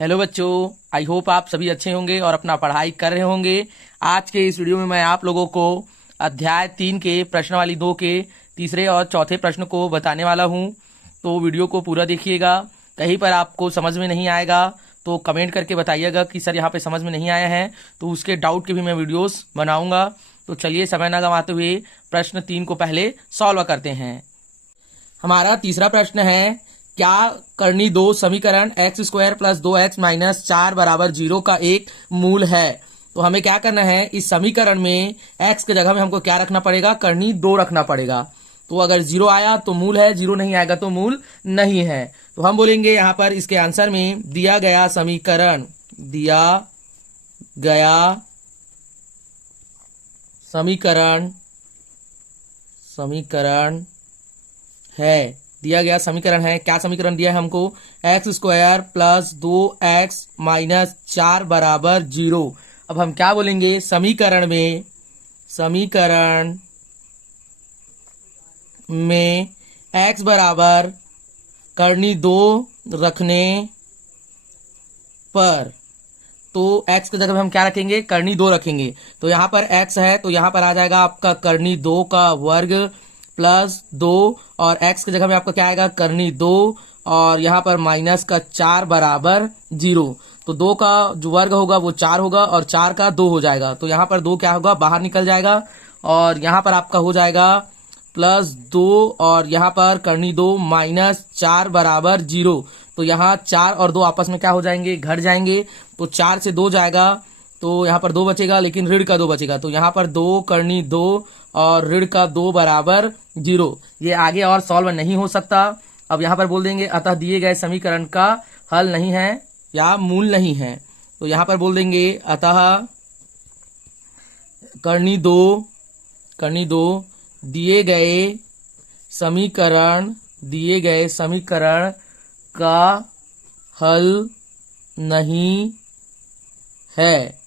Hello बच्चों, I hope आप सभी अच्छे होंगे और अपना पढ़ाई कर रहे होंगे। आज के इस वीडियो में मैं आप लोगों को अध्याय 3 के प्रश्नावली 2 के तीसरे और चौथे प्रश्न को बताने वाला हूं। तो वीडियो को पूरा देखिएगा। कहीं पर आपको समझ में नहीं आएगा तो कमेंट करके बताइएगा कि सर यहाँ पे समझ में नहीं आया है, तो उसके डाउट के भी मैं वीडियोस बनाऊंगा। तो चलिए समय न गंवाते हुए प्रश्न 3 को पहले सॉल्व करते हैं। हमारा तीसरा प्रश्न है, क्या करनी दो समीकरण x square plus 2x minus 4 बराबर 0 का एक मूल है। तो हमें क्या करना है, इस समीकरण में x की जगह में हमको क्या रखना पड़ेगा, करनी 2 रखना पड़ेगा। तो अगर 0 आया तो मूल है, 0 नहीं आएगा तो मूल नहीं है। तो हम बोलेंगे यहाँ पर इसके आंसर में दिया गया समीकरण है, दिया गया समीकरण है। क्या समीकरण दिया है हमको, x square plus 2x minus 4 बराबर 0। अब हम क्या बोलेंगे, समीकरण में x बराबर करनी 2 रखने पर, तो x की जगह में हम क्या रखेंगे, करनी 2 रखेंगे। तो यहाँ पर x है तो यहाँ पर आ जाएगा आपका करनी 2 का वर्ग प्लस 2, और x की जगह में आपका क्या आएगा, करनी 2, और यहाँ पर माइनस का 4 बराबर 0। तो 2 का जो वर्ग होगा वो 4 होगा और 4 का 2 हो जाएगा। तो यहाँ पर 2 क्या होगा, बाहर निकल जाएगा, और यहाँ पर आपका हो जाएगा प्लस 2, और यहाँ पर करनी 2 माइनस 4 बराबर 0। तो यहाँ 4 और 2 आपस में क्या हो जाएंगे, घट जाएंगे। तो 4 से 2 जाएगा तो यहाँ पर 2 बचेगा, लेकिन ऋण का 2 बचेगा। तो यहाँ पर 2 करनी 2 और ऋण का 2 बराबर 0। ये आगे और सॉल्व नहीं हो सकता। अब यहाँ पर बोल देंगे अतः दिए गए समीकरण का हल नहीं है या मूल नहीं है। तो यहाँ पर बोल देंगे अतः करनी 2 दिए गए समीकरण का हल नहीं है,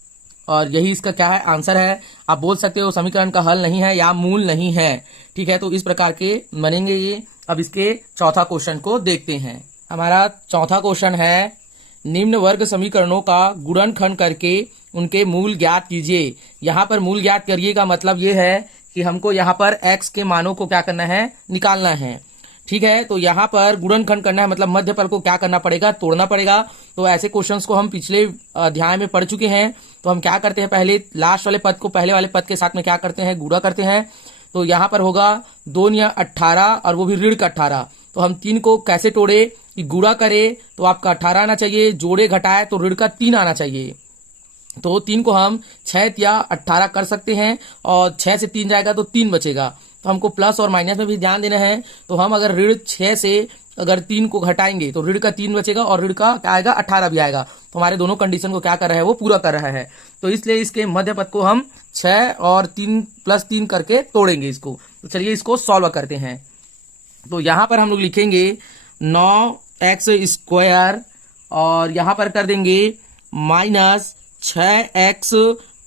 और यही इसका क्या है, आंसर है। आप बोल सकते हो समीकरण का हल नहीं है या मूल नहीं है। ठीक है, तो इस प्रकार के बनेंगे ये। अब इसके चौथा क्वेश्चन को देखते हैं। हमारा चौथा क्वेश्चन है, निम्न वर्ग समीकरणों का गुणनखंड करके उनके मूल ज्ञात कीजिए। यहाँ पर मूल ज्ञात करिए का मतलब ये है कि हमको यहाँ पर x के मानों को क्या करना है, निकालना है। ठीक है, तो यहाँ पर गुणनखंड करना है मतलब मध्य पद को क्या करना पड़ेगा, तोड़ना पड़ेगा। तो ऐसे क्वेश्चंस को हम पिछले अध्याय में पढ़ चुके हैं। तो हम क्या करते हैं, पहले लास्ट वाले पद को पहले वाले पद के साथ में क्या करते हैं, गुणा करते हैं। तो यहाँ पर होगा 2 या 18, और वो भी ऋण का 18। तो हम 3 को कैसे तोड़े, कि गुणा करे तो आपका 18 आना चाहिए, जोड़े घटाए तो ऋण का 3 आना चाहिए। तो 3 को हम 6 या 18 कर सकते हैं, और 6 से 3 जाएगा तो 3 बचेगा। तो हमको प्लस और माइनस में भी ध्यान देना है। तो हम अगर ऋण 6 से अगर 3 को घटाएंगे तो ऋण का 3 बचेगा, और ऋण का क्या आएगा, 18 भी आएगा। तो हमारे दोनों कंडीशन को क्या कर रहा है, वो पूरा कर रहा है। तो इसलिए इसके मध्य पद को हम 6 और 3 प्लस 3 करके तोड़ेंगे इसको। तो चलिए इसको सॉल्व करते हैं। तो यहाँ पर हम लोग लिखेंगे 9x स्क्वायर, और यहाँ पर कर देंगे माइनस 6x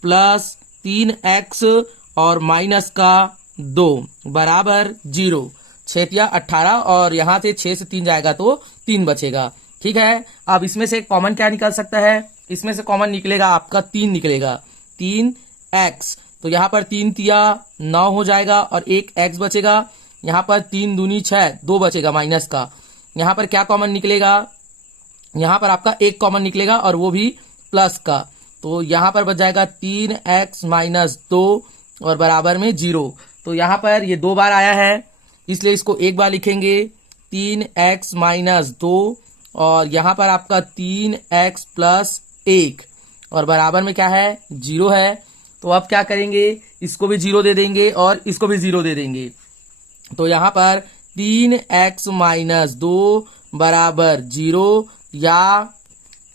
प्लस 3x और माइनस का 2 बराबर 0। 6 या 18, और यहाँ से 6 से 3 जाएगा तो 3 बचेगा। ठीक है, अब इसमें से कॉमन क्या निकल सकता है, इसमें से कॉमन निकलेगा आपका 3 निकलेगा, 3x। तो यहाँ पर 3 तिया 9 हो जाएगा, और एक x बचेगा। यहाँ पर 3 दूनी 6, 2 बचेगा माइनस का। यहाँ पर क्या कॉमन निकलेगा, यहाँ पर आपका एक कॉमन निकलेगा, और वो भी प्लस का। तो यहाँ पर बच जाएगा 3x माइनस 2 और बराबर में 0। तो यहाँ पर ये 2 बार आया है, इसलिए इसको एक बार लिखेंगे 3x माइनस 2, और यहाँ पर आपका 3x प्लस 1 और बराबर में क्या है, 0 है। तो अब क्या करेंगे, इसको भी 0 दे देंगे और इसको भी 0 दे देंगे। तो यहाँ पर 3x माइनस 2 बराबर 0 या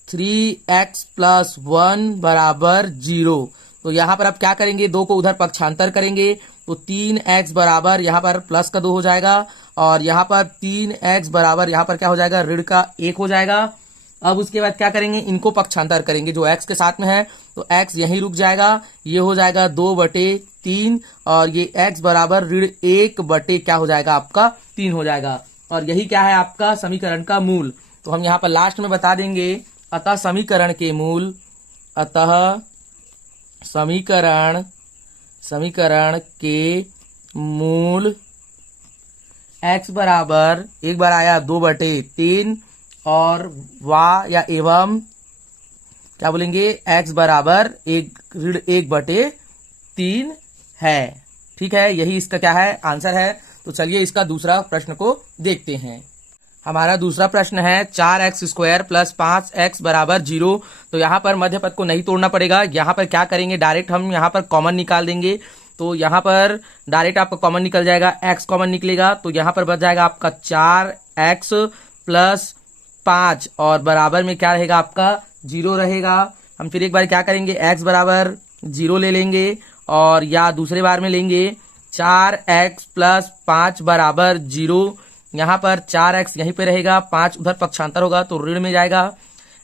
3x प्लस 1 बराबर 0। तो यहाँ पर अब क्या करेंगे, 2 को उधर पक्षांतर करेंगे। तो 3x बराबर यहाँ पर प्लस का 2 हो जाएगा, और यहाँ पर 3x बराबर यहाँ पर क्या हो जाएगा, ऋण का 1 हो जाएगा। अब उसके बाद क्या करेंगे, इनको पक्षांतर करेंगे जो x के साथ में है। तो x यहीं रुक जाएगा, ये हो जाएगा 2/3, और ये x बराबर ऋण 1 क्या हो जाएगा आपका 3 हो जाएगा। और यही क्या है आपका समीकरण का मूल। तो हम यहाँ पर लास्ट में बता देंगे अतः समीकरण के मूल, अतः समीकरण के मूल x बराबर, एक बार आया 2/3 और वा या एवं क्या बोलेंगे, x बराबर 1/3 है। ठीक है, यही इसका क्या है, आंसर है। तो चलिए इसका दूसरा प्रश्न को देखते हैं। हमारा दूसरा प्रश्न है 4x² प्लस 5x बराबर 0। तो यहाँ पर मध्य पद को नहीं तोड़ना पड़ेगा। यहाँ पर क्या करेंगे, डायरेक्ट हम यहाँ पर कॉमन निकाल देंगे। तो यहाँ पर डायरेक्ट आपका कॉमन निकल जाएगा, x कॉमन निकलेगा तो यहाँ पर बच जाएगा आपका 4x प्लस 5 और बराबर में क्या रहेगा आपका 0 रहेगा। हम फिर एक बार क्या करेंगे, x बराबर 0 ले लेंगे और या दूसरे बार में लेंगे 4x प्लस 5 बराबर 0। यहाँ पर 4x यहीं पे रहेगा, 5 उधर पक्षांतर होगा तो ऋण में जाएगा।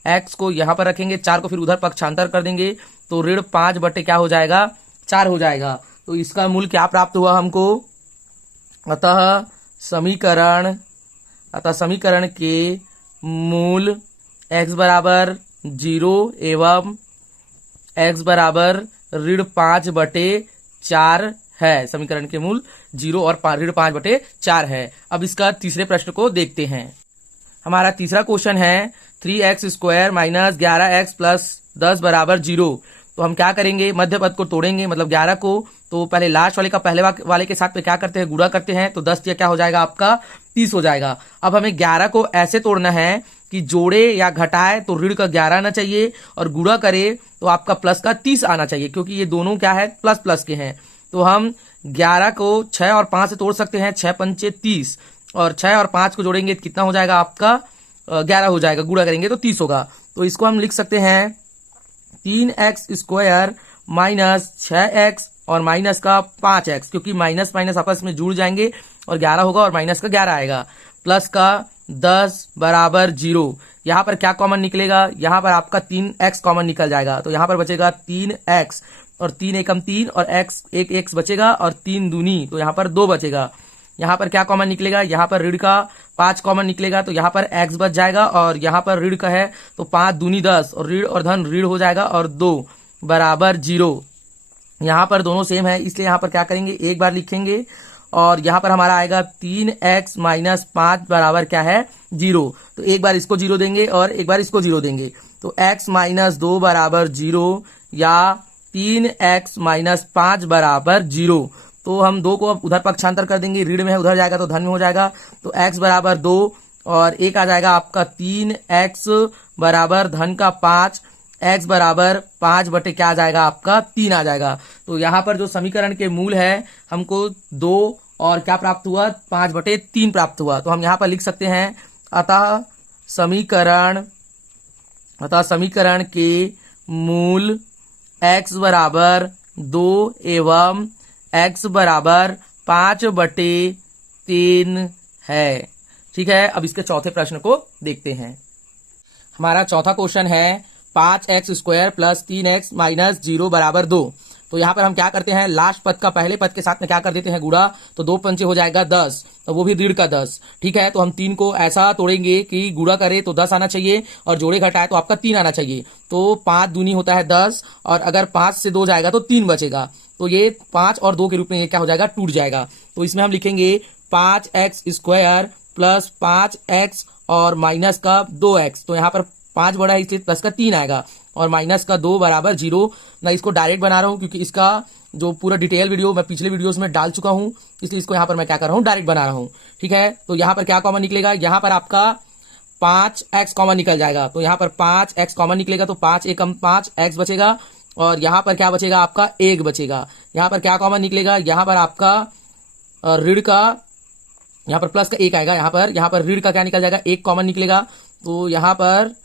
x को यहाँ पर रखेंगे, 4 को फिर उधर पक्षांतर कर देंगे तो ऋण 5 बटे क्या हो जाएगा, 4 हो जाएगा। तो इसका मूल क्या प्राप्त हुआ हमको, अतः समीकरण के मूल x बराबर 0 एवं x बराबर ऋण 5/4 है। समीकरण के मूल 0 और ऋण 5/4 है। अब इसका तीसरे प्रश्न को देखते हैं। हमारा तीसरा क्वेश्चन है 3x² माइनस 11x प्लस 10 बराबर 0। तो हम क्या करेंगे, मध्य पद को तोड़ेंगे, मतलब 11 को तो पहले लास्ट वाले का पहले वाले के साथ में क्या करते हैं, गुणा करते हैं। तो 10 क्या हो जाएगा आपका 30 हो जाएगा। अब हमें 11 को ऐसे तोड़ना है कि जोड़े या घटाए तो ऋण का 11 आना चाहिए और गुणा करे तो आपका प्लस का 30 आना चाहिए, क्योंकि ये दोनों क्या है, प्लस प्लस के हैं। तो हम 11 को 6 और 5 से तोड़ सकते हैं, 6 पंचे 30 और 6 और 5 को जोड़ेंगे तो कितना हो जाएगा आपका 11 हो जाएगा, गुणा करेंगे तो 30 होगा। तो इसको हम लिख सकते हैं 3x² माइनस 6x और माइनस का 5x, क्योंकि माइनस माइनस आपस में जुड़ जाएंगे और 11 होगा और माइनस का 11 आएगा, प्लस का 10 बराबर 0। यहाँ पर क्या कॉमन निकलेगा, यहाँ पर आपका 3x कॉमन निकल जाएगा। तो यहाँ पर बचेगा 3x और 3 एकम 3 और एक x बचेगा और 3 दूनी तो यहाँ पर 2 बचेगा। यहाँ पर क्या कॉमन निकलेगा, यहाँ पर ऋण का 5 कॉमन निकलेगा तो यहाँ पर x बच जाएगा और यहाँ पर ऋण का है तो 5 दूनी 10 और ऋण और धन ऋण हो जाएगा और 2 बराबर 0। यहाँ पर दोनों सेम है इसलिए यहाँ पर क्या करेंगे, एक बार लिखेंगे और यहाँ पर हमारा आएगा 3x माइनस 5 बराबर क्या है 0। तो एक बार इसको 0 देंगे और एक बार इसको 0 देंगे तो x माइनस 2 बराबर 0 या 3x माइनस 5 बराबर 0। तो हम 2 को अब उधर पक्षांतर कर देंगे, ऋण में है उधर जाएगा तो धन में हो जाएगा। तो x बराबर 2 और एक आ जाएगा आपका 3x बराबर धन का 5, x बराबर 5 बटे क्या आ जाएगा आपका 3 आ जाएगा। तो यहाँ पर जो समीकरण के मूल है हमको 2 और क्या प्राप्त हुआ 5/3 प्राप्त हुआ। तो हम यहाँ पर लिख सकते हैं अतः समीकरण के मूल x बराबर 2 एवं x बराबर 5/3 है। ठीक है, अब इसके चौथे प्रश्न को देखते हैं। हमारा चौथा क्वेश्चन है 5x² प्लस 3x माइनस 0 बराबर 2। तो यहाँ पर हम क्या करते हैं, लास्ट पद का पहले पद के साथ में क्या कर देते हैं गुणा, तो 2 पंचे हो जाएगा 10, तो वो भी ऋण का 10। ठीक है, तो हम 3 को ऐसा तोड़ेंगे कि गुणा करे तो 10 आना चाहिए और जोड़े घटाए तो आपका 3 आना चाहिए। तो 5 दूनी होता है 10 और अगर 5 से 2 जाएगा तो 3 बचेगा। तो ये 5 और 2 के रूप में ये क्या हो जाएगा, टूट जाएगा। तो इसमें हम लिखेंगे 5x² प्लस 5x और माइनस का 2x। तो यहाँ पर 5 बड़ा है इसलिए प्लस का 3 आएगा और माइनस का 2 बराबर 0। मैं इसको डायरेक्ट बना रहा हूँ क्योंकि इसका जो पूरा डिटेल वीडियो मैं पिछले वीडियोस में डाल चुका हूँ, इसलिए इसको यहाँ पर मैं क्या कर रहा हूँ, डायरेक्ट बना रहा हूँ। ठीक है, तो यहाँ पर क्या कॉमन निकलेगा, यहाँ पर आपका 5x कॉमन निकल जाएगा। तो यहाँ पर 5x कॉमन निकलेगा तो 5 एकम 5 x बचेगा और यहाँ पर क्या बचेगा आपका 1 बचेगा। यहाँ पर क्या कॉमन निकलेगा, यहाँ पर आपका ऋण का, यहाँ पर प्लस का 1 आएगा, यहाँ पर ऋण का क्या निकल जाएगा, 1 कॉमन निकलेगा। तो यहाँ पर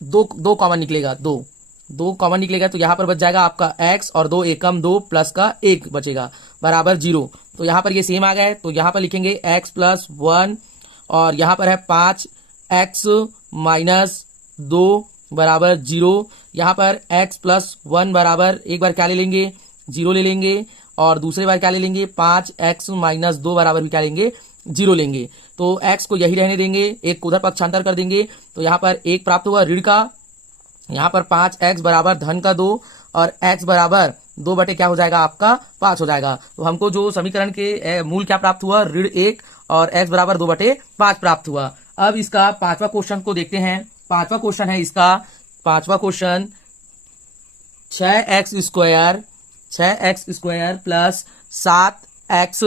दो कॉमन निकलेगा, दो कॉमन निकलेगा तो यहाँ पर बच जाएगा आपका x और 2 एकम 2 प्लस का 1 बचेगा बराबर 0। तो यहाँ पर ये सेम आ गए तो यहाँ पर लिखेंगे x प्लस 1 और यहाँ पर है 5x माइनस 2 बराबर 0। यहाँ पर x प्लस 1 बराबर एक बार क्या ले लेंगे, 0 ले लेंगे और दूसरे बार क्या ले लेंगे, 5x माइनस 2 बराबर भी क्या लेंगे, 0 लेंगे। तो x को यही रहने देंगे, एक को उधर पक्षांतर कर देंगे तो यहाँ पर 1 प्राप्त हुआ ऋण का यहाँ पर 5x बराबर धन का 2 और x बराबर 2 बटे क्या हो जाएगा आपका 5 हो जाएगा। तो हमको जो समीकरण के मूल क्या प्राप्त हुआ, ऋण 1 और x बराबर 2 बटे 5 प्राप्त हुआ। अब इसका पांचवा क्वेश्चन को देखते हैं। पांचवा क्वेश्चन है इसका, पांचवा question 6x square plus 7x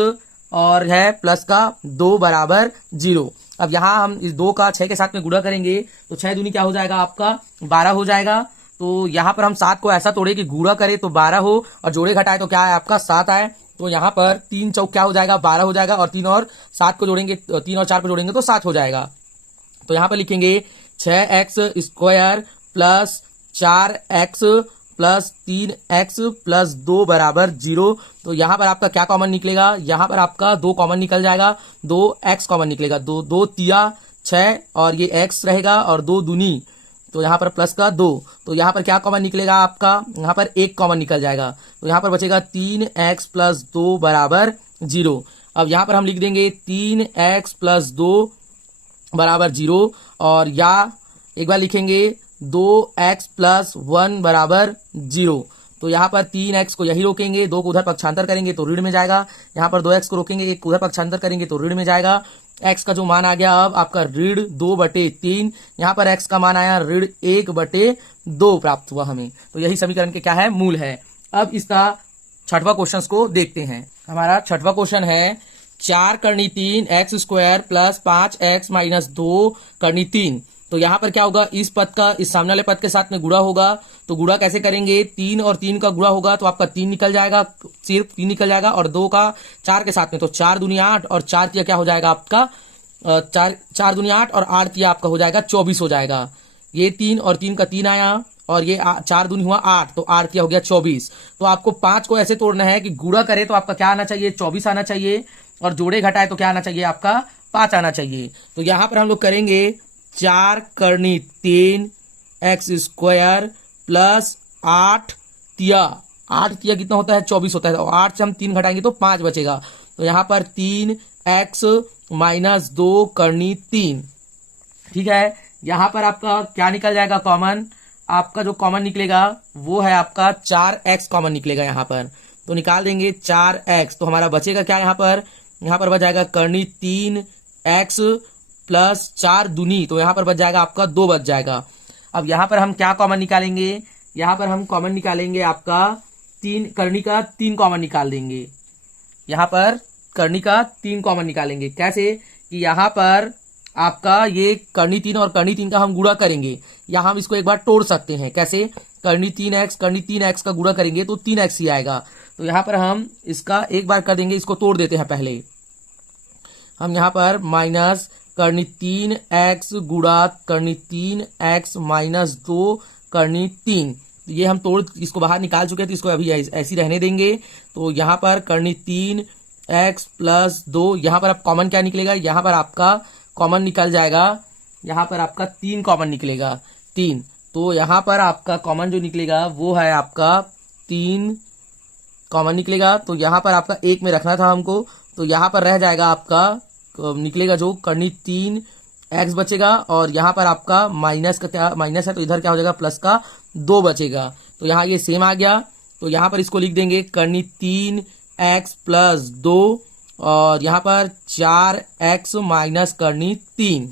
और है प्लस का 2 बराबर 0। अब यहाँ हम इस 2 का 6 के साथ में गुणा करेंगे तो 6 दूनी क्या हो जाएगा आपका 12 हो जाएगा। तो यहाँ पर हम 7 को ऐसा तोड़े कि गुणा करे तो 12 हो और जोड़े घटाए तो क्या है आपका 7 आए। तो यहाँ पर 3 चौक क्या हो जाएगा 12 हो जाएगा और 3 और 7 को जोड़ेंगे, 3 और 4 को जोड़ेंगे तो 7 हो जाएगा। तो यहाँ पर लिखेंगे 6x square plus 4x plus 3x plus 2 बराबर 0। तो यहाँ पर आपका क्या कॉमन निकलेगा, यहाँ पर आपका 2 कॉमन निकल जाएगा, 2x कॉमन निकलेगा, 2 तिया 6 और ये x रहेगा और 2 दूनी तो यहाँ पर प्लस का 2। तो यहाँ पर क्या कॉमन निकलेगा आपका, यहाँ पर 1 कॉमन निकल जाएगा। तो यहाँ पर बचेगा 3x प्लस 2 बराबर 0। अब यहाँ पर हम लिख देंगे 3x प्लस 2 बराबर 0 और या एक बार लिखेंगे 2x प्लस 1 बराबर 0। तो यहाँ पर 3x को यही रोकेंगे, 2 को उधर पक्षांतर करेंगे तो ऋण में जाएगा। यहाँ पर 2x को रोकेंगे, 1 को उधर पक्षांतर करेंगे तो ऋण में जाएगा। x का जो मान आ गया अब आपका ऋण 2 बटे 3, यहाँ पर x का मान आया ऋण 1 बटे 2 प्राप्त हुआ हमें। तो यही समीकरण के क्या है मूल है। अब इसका छठवां क्वेश्चन को देखते हैं। हमारा छठवां क्वेश्चन है 4 करनी 3 x square plus 5x minus 2 करनी 3। तो यहाँ पर क्या होगा, इस पद का इस सामने वाले पद के साथ में गुणा होगा। तो गुणा कैसे करेंगे, 3 और 3 का गुणा होगा तो आपका 3 निकल जाएगा, सिर्फ 3 निकल जाएगा और 2 का 4 के साथ में तो 4 दूनी 8 और 4 तिया क्या हो जाएगा आपका 4 दूनी 8 और 8 तिया आपका हो जाएगा 24 हो जाएगा। ये 3 और 3 का 3 आया और ये 4 दूनी हुआ 8 तो 8 तिया हो गया 24। तो आपको 5 को ऐसे तोड़ना है कि गुणा करे तो आपका क्या आना चाहिए 24 आना चाहिए और जोड़े घटाए तो क्या आना चाहिए आपका 5 आना चाहिए। तो यहाँ पर हम लोग करेंगे 4 करनी 3 x स्क्वायर प्लस 8 तिया कितना होता है 24 होता है। तो 8 से हम 3 घटाएंगे तो 5 बचेगा। तो यहाँ पर 3x माइनस 2 करनी 3। ठीक है, यहाँ पर आपका क्या निकल जाएगा कॉमन, आपका जो कॉमन निकलेगा वो है आपका 4x कॉमन निकलेगा यहाँ पर। तो निकाल देंगे 4x तो हमारा बचेगा क्या यहाँ पर बच जाएगा करनी 3x प्लस 4 दूनी तो यहाँ पर बच जाएगा आपका 2 बच जाएगा। अब यहाँ पर हम क्या कॉमन निकालेंगे, यहाँ पर हम कॉमन निकालेंगे आपका 3 करनी का 3 कॉमन निकाल देंगे। यहाँ पर करनी का 3 कॉमन निकालेंगे कैसे कि यहाँ पर आपका ये करनी 3 और करनी 3 का हम गुणा करेंगे। यहाँ हम इसको एक बार तोड़ सकते हैं कैसे, करनी 3x का गुणा करेंगे तो 3x ही आएगा। तो यहाँ पर हम इसका एक बार कर देंगे, इसको तोड़ देते हैं पहले। हम यहाँ पर माइनस करनी 3x गुणा करनी 3x माइनस 2 करनी 3, ये हम तोड़ इसको बाहर निकाल चुके हैं तो इसको अभी ऐसी रहने देंगे। तो यहाँ पर करनी 3x प्लस 2, यहाँ पर आप कॉमन क्या निकलेगा, यहाँ पर आपका कॉमन निकल जाएगा, यहाँ पर आपका 3 कॉमन निकलेगा 3। तो यहाँ पर आपका कॉमन जो निकलेगा वो है आपका 3 कॉमन निकलेगा। तो यहाँ पर आपका 1 में रखना था हमको, तो यहाँ पर रह जाएगा आपका निकलेगा जो करनी 3x बचेगा और यहाँ पर आपका माइनस का क्या माइनस है तो इधर क्या हो जाएगा प्लस का 2 बचेगा। तो यहाँ ये सेम आ गया। तो यहाँ पर इसको लिख देंगे करनी 3x प्लस 2 और यहाँ पर 4x माइनस करनी 3।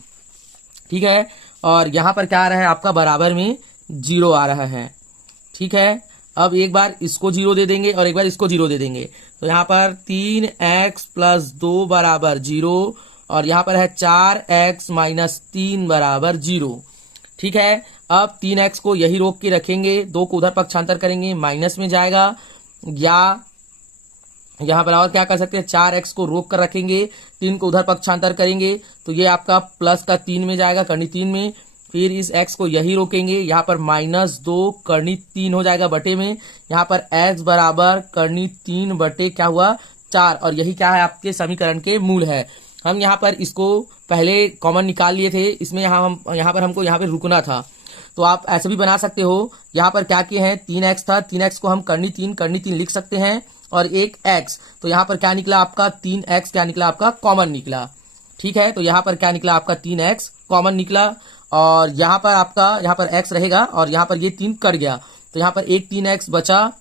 ठीक है, और यहाँ पर क्या आ रहा है आपका बराबर में 0 आ रहा है। ठीक है, अब एक बार इसको 0 दे देंगे और एक बार इसको 0 दे देंगे। तो यहाँ पर 3x प्लस 2 बराबर 0 और यहाँ पर है 4x माइनस 3 बराबर 0। ठीक है, अब 3x को यही रोक के रखेंगे, 2 को उधर पक्षांतर करेंगे माइनस में जाएगा, या यहाँ पर और क्या कर सकते हैं 4x को रोक कर रखेंगे, 3 को उधर पक्षांतर करेंगे तो ये आपका प्लस का 3 में जाएगा करनी 3 में। फिर इस x को यही रोकेंगे, यहाँ पर माइनस 2 करनी 3 हो जाएगा बटे में, यहाँ पर x बराबर करनी 3 बटे क्या हुआ 4 और यही क्या है आपके समीकरण के मूल है। हम यहाँ पर इसको पहले कॉमन निकाल लिए थे, इसमें यहाँ पर हमको यहाँ पे रुकना था। तो आप ऐसे भी बना सकते हो, यहाँ पर क्या किए हैं 3x था, 3x को हम करनी 3 लिख सकते हैं और एक x, तो यहाँ पर क्या निकला आपका 3x क्या निकला आपका कॉमन निकला। ठीक है, तो यहाँ पर क्या निकला आपका 3x कॉमन निकला और यहाँ पर आपका यहाँ पर x रहेगा और यहाँ पर ये 3 कट गया, तो यहाँ पर एक 3x बचा,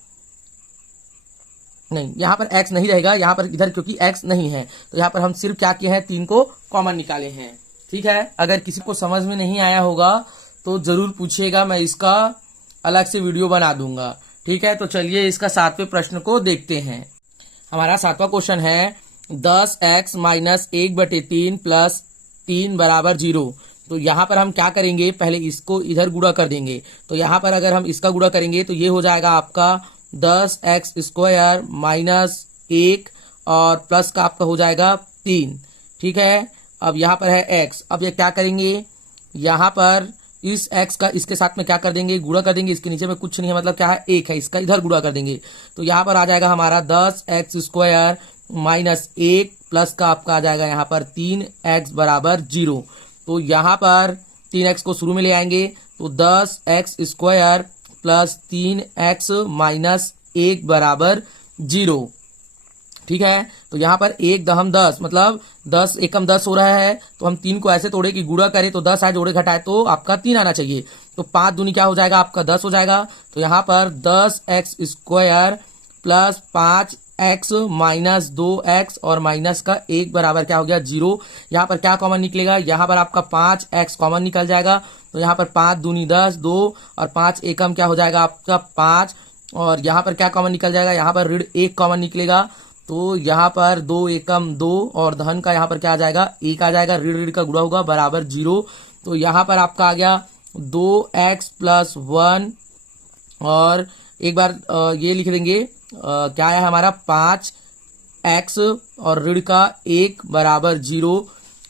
नहीं यहाँ पर x नहीं रहेगा यहाँ पर इधर, क्योंकि x नहीं है, तो यहाँ पर हम सिर्फ क्या किए हैं 3 को कॉमन निकाले हैं। ठीक है, अगर किसी को समझ में नहीं आया होगा तो जरूर पूछिएगा, मैं इसका अलग से वीडियो बना दूंगा। ठीक है, तो चलिए इसका 7वें प्रश्न को देखते हैं। हमारा 7वां क्वेश्चन है 10x माइनस 1/3 प्लस 3 बराबर 0। तो यहाँ पर हम क्या करेंगे, पहले इसको इधर गुणा कर देंगे। तो यहाँ पर अगर हम इसका गुणा करेंगे तो ये हो जाएगा आपका 10x स्क्वायर माइनस 1 और प्लस का आपका हो जाएगा 3। ठीक है, अब यहाँ पर है x, अब ये क्या करेंगे, यहाँ पर इस x का इसके साथ में क्या कर देंगे, गुणा कर देंगे। इसके नीचे में कुछ नहीं है, मतलब क्या है 1 है, इसका इधर गुणा कर देंगे। तो यहाँ पर आ जाएगा हमारा 10x स्क्वायर माइनस 1 प्लस का आपका आ जाएगा यहाँ पर 3x बराबर 0। तो यहाँ पर 3x को शुरू में ले आएंगे, तो 10x square plus 3x minus 1 बराबर 0। ठीक है, तो यहाँ पर 1 दहम 10, मतलब 10 एकम 10 हो रहा है, तो हम 3 को ऐसे तोड़े कि गुणा करें तो 10 आए, जोड़े घटाए तो आपका 3 आना चाहिए। तो 5 दूनी क्या हो जाएगा आपका 10 हो जाएगा। तो यहाँ पर 10x square plus 5x minus 2x और माइनस का 1 बराबर क्या हो गया 0। यहाँ पर क्या कॉमन निकलेगा, यहाँ पर आपका 5x कॉमन निकल जाएगा। तो यहाँ पर 5 दूनी 10, 2 और 5 एकम क्या हो जाएगा आपका 5, और यहाँ पर क्या कॉमन निकल जाएगा, यहाँ पर ऋण 1 कॉमन निकलेगा। तो यहाँ पर 2 एकम 2 और धन का यहाँ पर क्या आ जाएगा 1 आ जाएगा, ऋण ऋण का गुणा होगा बराबर 0। तो यहाँ पर आपका आ गया 2x प्लस 1 और एक बार ये लिख देंगे क्या है हमारा 5x और ऋण का 1 बराबर 0।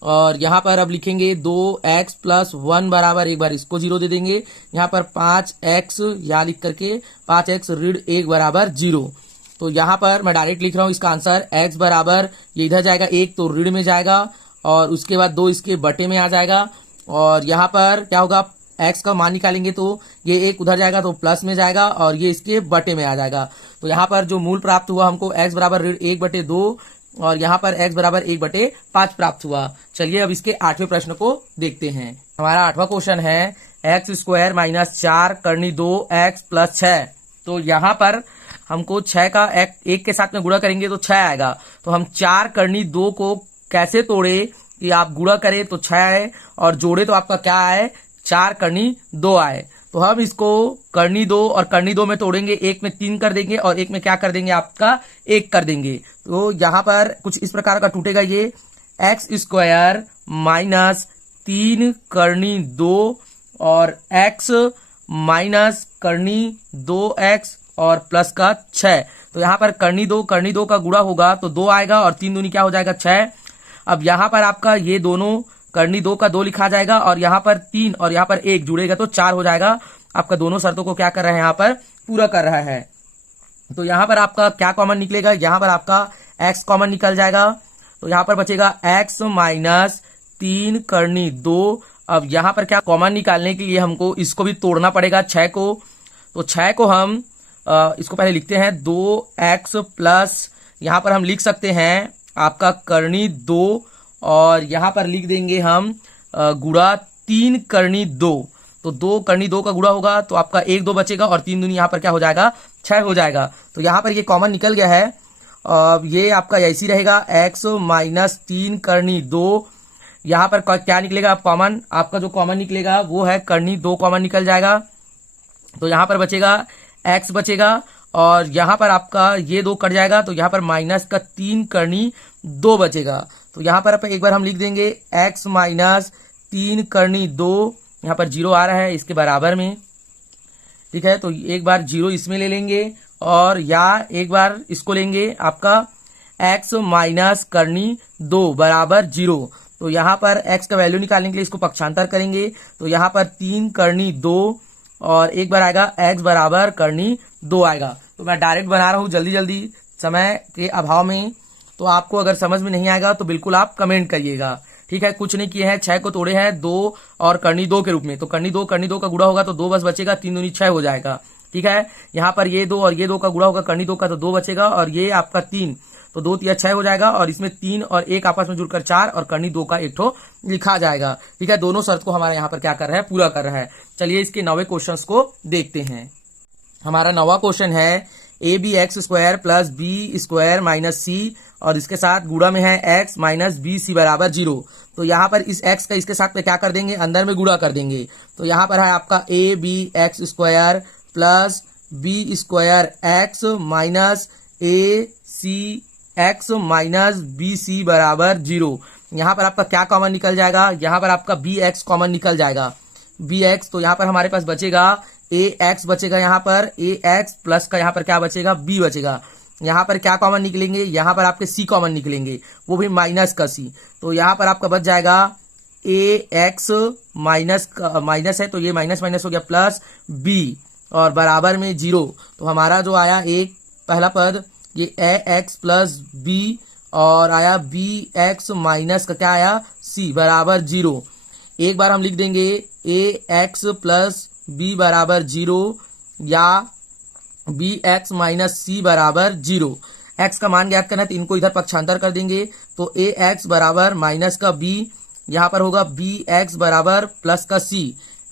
और यहाँ पर अब लिखेंगे 2x प्लस 1 बराबर, एक बार इसको 0 दे देंगे। यहाँ पर 5x यहाँ लिख करके 5x ऋण 1 बराबर 0। तो यहाँ पर मैं डायरेक्ट लिख रहा हूँ इसका आंसर, x बराबर ये इधर जाएगा 1 तो ऋण में जाएगा और उसके बाद 2 इसके बटे में आ जाएगा। और यहाँ पर क्या होगा, x का मान निकालेंगे तो ये 1 उधर जाएगा तो प्लस में जाएगा और ये इसके बटे में आ जाएगा। तो यहाँ पर जो मूल प्राप्त हुआ हमको x बराबर ऋण 1/2 और यहाँ पर x बराबर 1/5 प्राप्त हुआ। चलिए अब इसके 8वें प्रश्न को देखते हैं। हमारा 8वां क्वेश्चन है x स्क्वायर माइनस 4 करनी 2x प्लस 6। तो यहाँ पर हमको 6 का 1 के साथ में गुणा करेंगे तो 6 आएगा। तो हम 4 करनी 2 को कैसे तोड़े कि आप गुणा करें तो 6 आए और जोड़े तो आपका क्या आए 4 करनी 2 आए। तो हम इसको करनी 2 और करनी 2 में तोड़ेंगे, 1 में 3 कर देंगे और 1 में क्या कर देंगे आपका 1 कर देंगे। तो यहाँ पर कुछ इस प्रकार का टूटेगा, ये x स्क्वायर माइनस 3 करनी 2 और x माइनस करनी 2x और प्लस का 6। तो यहाँ पर करनी 2 का गुणा होगा तो 2 आएगा और 3 दूनी क्या हो जाएगा 6। अब यहाँ पर आपका ये दोनों करनी 2 का 2 लिखा जाएगा और यहाँ पर 3 और यहाँ पर 1 जुड़ेगा तो 4 हो जाएगा। आपका दोनों शर्तों को क्या कर रहा है यहाँ पर पूरा कर रहा है। तो यहाँ पर आपका क्या कॉमन निकलेगा, यहाँ पर आपका x कॉमन निकल जाएगा। तो यहाँ पर बचेगा x माइनस 3 करनी 2। अब यहाँ पर क्या कॉमन निकालने के लिए हमको इसको भी तोड़ना पड़ेगा 6 को। तो 6 को हम इसको पहले लिखते हैं 2x प्लस, यहाँ पर हम लिख सकते हैं आपका करनी 2 और यहाँ पर लिख देंगे हम गुणा 3 करनी 2। तो 2 करनी 2 का गुणा होगा तो आपका 1 2 बचेगा और 3 दूनी यहाँ पर क्या हो जाएगा 6 हो जाएगा। तो यहाँ पर ये कॉमन निकल गया है। ये आपका ऐसी रहेगा x माइनस 3 करनी 2। यहाँ पर क्या निकलेगा कॉमन, आपका जो कॉमन निकलेगा वो है करनी 2 कॉमन निकल जाएगा। तो यहाँ पर बचेगा x बचेगा और यहाँ पर आपका ये 2 कट जाएगा तो यहाँ पर माइनस का 3 करनी 2 बचेगा। तो यहाँ पर एक बार हम लिख देंगे x माइनस 3 करनी 2, यहाँ पर 0 आ रहा है इसके बराबर में। ठीक है, तो एक बार 0 इसमें ले लेंगे और या एक बार इसको लेंगे आपका x माइनस करनी 2 बराबर 0। तो यहाँ पर x का वैल्यू निकालने के लिए इसको पक्षांतर करेंगे तो यहाँ पर 3 करनी 2 और एक बार आएगा x बराबर करनी 2 आएगा। तो मैं डायरेक्ट बना रहा हूँ जल्दी जल्दी समय के अभाव में, तो आपको अगर समझ में नहीं आएगा तो बिल्कुल आप कमेंट करिएगा। ठीक है, कुछ नहीं किए हैं, 6 को तोड़े हैं 2 और करनी 2 के रूप में। तो करनी 2 का गुणा होगा तो 2 बस बचेगा, 3 दूनी 6 हो जाएगा। ठीक है, यहाँ पर ये 2 और ये 2 का गुणा होगा करनी 2 का तो 2 बचेगा और ये आपका 3, तो 2 तिया 6 हो जाएगा और इसमें 3 और 1 आपस में जुड़कर 4 और करनी 2 का एक ठो लिखा जाएगा। ठीक है, दोनों शर्त को हमारा यहाँ पर क्या कर रहा है, पूरा कर रहा है। चलिए इसके 9वें क्वेश्चन को देखते हैं। हमारा 9वां क्वेश्चन है A B x square plus B square minus C और इसके साथ गुणा में है एक्स माइनस बी सी बराबर 0। तो यहाँ पर इस एक्स का इसके साथ में क्या कर देंगे, अंदर में गुणा कर देंगे। तो यहाँ पर है आपका A B x square plus B square x minus A C x minus B C बराबर 0। यहाँ पर आपका क्या कॉमन निकल जाएगा, यहाँ पर आपका बी एक्स कॉमन निकल जाएगा, बी एक्स। तो यहाँ पर हमारे पास बचेगा ए एक्स बचेगा, यहाँ पर ए एक्स प्लस का यहाँ पर क्या बचेगा, बी बचेगा। यहाँ पर क्या कॉमन निकलेंगे, यहाँ पर आपके सी कॉमन निकलेंगे, वो भी माइनस का सी। तो यहाँ पर आपका बच जाएगा ए एक्स माइनस है तो ये माइनस माइनस हो गया प्लस बी और बराबर में 0। तो हमारा जो आया एक पहला पद ये ए एक्स प्लस बी और आया बी एक्स माइनस का क्या आया, सी बराबर 0। एक बार हम लिख देंगे ए एक्स प्लस बी बराबर 0 या बी एक्स माइनस सी बराबर 0। एक्स का मान ज्ञात करना है तो इनको इधर पक्षांतर कर देंगे। तो ए एक्स बराबर माइनस का बी, यहाँ पर होगा बी एक्स बराबर प्लस का सी।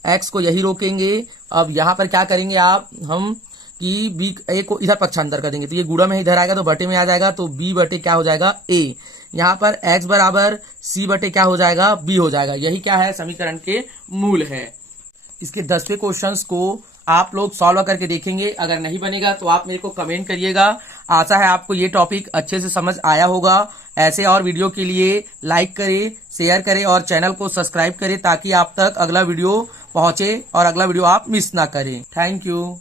एक्स को यही रोकेंगे। अब यहाँ पर क्या करेंगे हम कि बी ए को इधर पक्षांतर कर देंगे तो ये गुणा में इधर आएगा तो बटे में आ जाएगा, तो बी बटे क्या हो जाएगा, ए। यहाँ पर एक्स बराबर सी बटे क्या हो जाएगा, बी हो जाएगा। यही क्या है, समीकरण के मूल है। इसके 10वें क्वेश्चंस को आप लोग सॉल्व करके देखेंगे। अगर नहीं बनेगा तो आप मेरे को कमेंट करिएगा। आशा है आपको ये टॉपिक अच्छे से समझ आया होगा। ऐसे और वीडियो के लिए लाइक करें, शेयर करें और चैनल को सब्सक्राइब करें ताकि आप तक अगला वीडियो पहुंचे और अगला वीडियो आप मिस ना करें। Thank you.